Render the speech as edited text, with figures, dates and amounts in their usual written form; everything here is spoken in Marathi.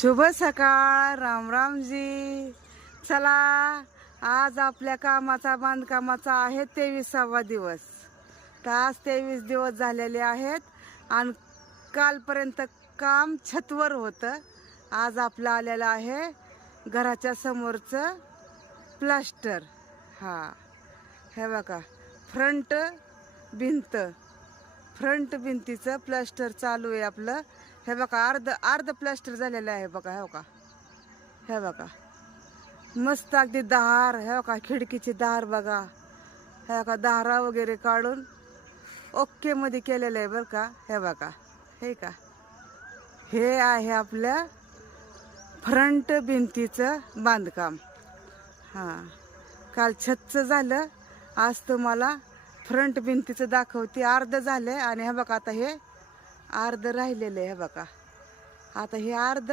शुभ सकाळ, राम रामजी. चला, आज आपल्या कामाचा बांधकामाचा आहे 23वा दिवस. तर आज 23 दिवस झालेले आहेत आणि कालपर्यंत काम छतवर होतं. आज आपलं आलेलं आहे घराच्या समोरचं प्लास्टर. हे बघा, फ्रंट भिंतीचं प्लास्टर चालू आहे आपलं. हे बघा, अर्ध प्लास्टर झालेलं आहे बघा. हे बघा मस्त अगदी दार. हे बघा खिडकीची दार बघा. हे बघा दारा वगैरे काढून ओके मध्ये केलेलं आहे बरं का. हे बघा, हे आहे आपल्या फ्रंट भिंतीचं बांधकाम. काल छतचं झालं, आज तुम्हाला फ्रंट भिंतीचं दाखवते. अर्ध झालंय आणि हे बघा आता हे अर्ध राहिलेलं आहे. हे बघा, आता हे अर्ध